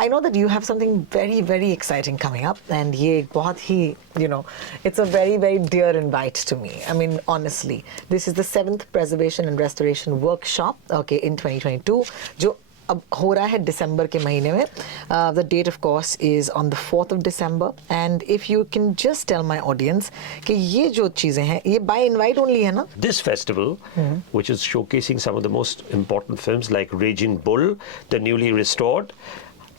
I know that you have something very, very exciting coming up, and ye bahut hi, it's a very, very dear invite to me. I mean, honestly, this is the 7th Preservation and Restoration Workshop, okay, in 2022, जो अब हो रहा है दिसंबर के महीने में. The date, of course, is on the 4th of December. And if you can just tell my audience कि ये जो चीज़ें हैं, ये by invite only है ना? This festival, which is showcasing some of the most important films like Raging Bull, the newly restored,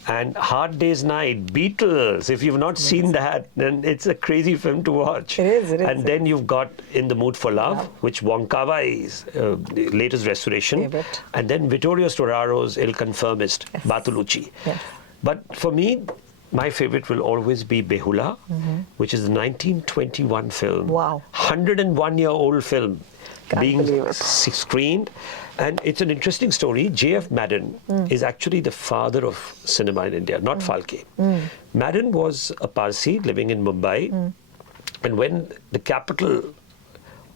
and Hard Day's Night, Beatles. If you've not seen that, then it's a crazy film to watch. It is. And then you've got In the Mood for Love, which Wong Kar-wai's latest restoration. Favorite. And then Vittorio Storaro's Il Conformist, Bartolucci. Yes. But for me, my favorite will always be Behula, which is a 1921 film. Wow. 101-year-old film. Can't being believe it. screened. And it's an interesting story. J.F. Madden is actually the father of cinema in India, not Phalke. Madden was a Parsi living in Mumbai. And when the capital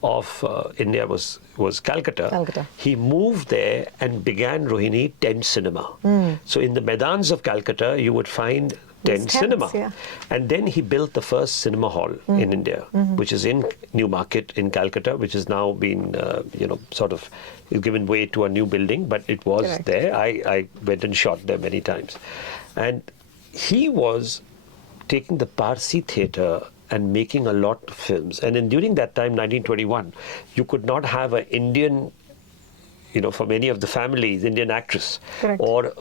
of India was Calcutta, he moved there and began Rohini tent cinema. So in the Maidans of Calcutta, you would find tent cinema. Yeah. And then he built the first cinema hall in India, which is in Newmarket in Calcutta, which has now been, sort of given way to a new building, but it was there. I went and shot there many times. And he was taking the Parsi theatre and making a lot of films. And then during that time, 1921, you could not have an Indian, for many of the families, Indian actress or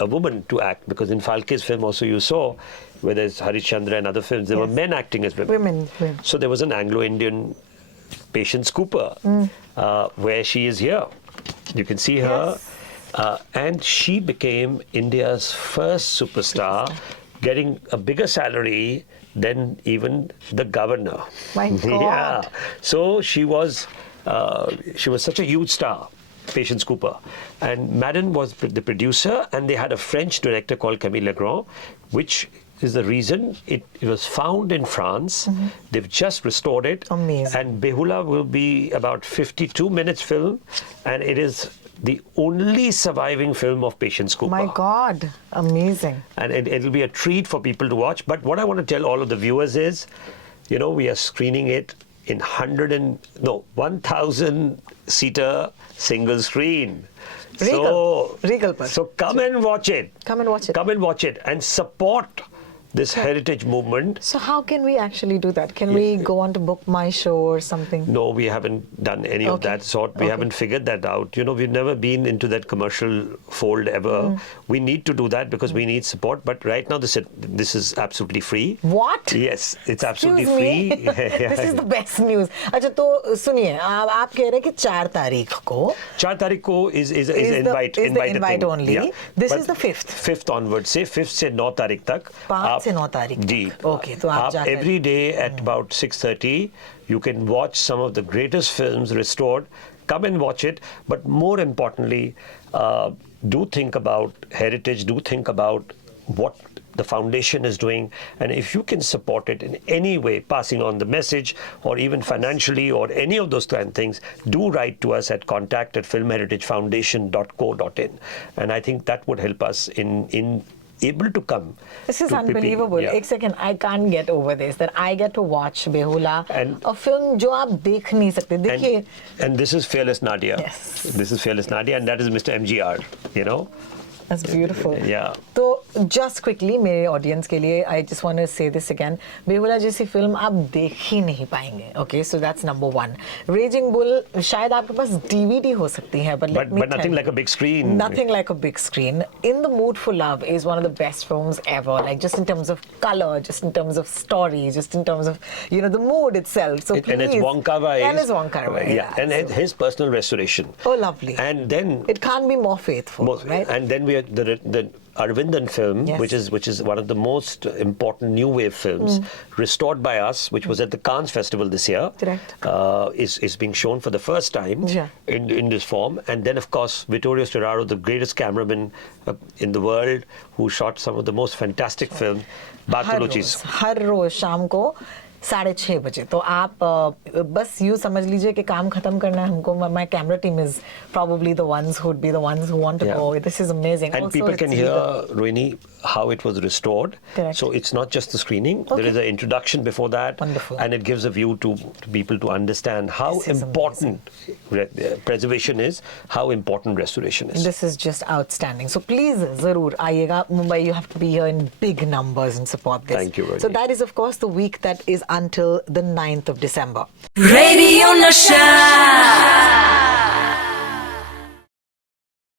a woman to act, because in Phalke's film also you saw, where there's Harishchandra and other films, there were men acting as women. So there was an Anglo-Indian Patience Cooper, where she is here. You can see her. And she became India's first superstar, getting a bigger salary than even the governor. My God. Yeah. So she was such a huge star, Patience Cooper. And Madden was the producer, and they had a French director called Camille Legrand, which is the reason it was found in France. They've just restored it. Amazing. And Behula will be about 52 minutes film, and it is the only surviving film of Patience Cooper. My God, amazing. And it'll be a treat for people to watch. But what I want to tell all of the viewers is, we are screening it in 1,000-seater single screen. Regal. So come and watch it. Come and watch it. Come and watch it and support this heritage movement. So how can we actually do that? Can we go on to Book My Show or something? No, we haven't done any of that sort. We haven't figured that out. We've never been into that commercial fold ever. We need to do that because we need support. But right now, this is absolutely free. What? Yes, it's absolutely Excuse free. This is the best news. अच्छा तो सुनिए, आप कह रहे हैं कि 4 तारीख को. 4 तारीख को is invite only. Yeah. This is the 5th. 5th onwards से 5th से 9 तारीख तक. 5 से 9 तारीख. जी. Okay, तो आप जाकर. Every day at about 6:30, you can watch some of the greatest films restored. Come and watch it. But more importantly, do think about heritage. Do think about what the foundation is doing, and if you can support it in any way, passing on the message or even financially or any of those kind of things, do write to us at contact@filmheritagefoundation.co.in, and I think that would help us in able to come. This is to unbelievable. Yeah. एक second, I can't get over this, that I get to watch Behula, And- a film जो आप देख नहीं सकते. देखिए. And this is Fearless Nadia. Yes. This is Fearless Nadia, and that is Mr. MGR, That's beautiful. Yeah. तो just quickly मेरे audience के लिए I just want to say this again. बेहुला जैसी फिल्म आप देख ही नहीं पाएंगे. Okay, so that's number 1. Raging Bull शायद आपके पास DVD हो सकती है, but nothing like a big screen. Nothing like a big screen. In the Mood for Love is one of the best films ever. Like just in terms of color, just in terms of story, just in terms of the mood itself. So And it's Wong Kar-wai. And it's Wong Kar-wai. Yeah. And his personal restoration. Oh, lovely. And then it can't be more faithful, right? And then we have the Arvindan film, which is one of the most important new wave films, restored by us, which was at the Cannes Festival this year. Correct. Is being shown for the first time in this form. And then, of course, Vittorio Storaro, the greatest cameraman in the world, who shot some of the most fantastic films, Bartolucci's. हर रोज शाम को 6:30 बजे. तो आप बस यूँ समझ लीजिए कि काम खत्म करना है हमको. My camera team is probably the ones who would be the ones who want to Yeah. go. This is amazing. And Also, people can it's hear, legal. Rohini, how it was restored. Correct. So it's not just the screening. Okay. There is an introduction before that. Wonderful. And it gives a view to people to understand how This is important preservation is, how important restoration is. This is just outstanding. So please, zarur aayega. Mumbai, you have to be here in big numbers and support this. Thank you, Rohini. So that is, of course, the week that is until the 9th of December. Radio Nasha.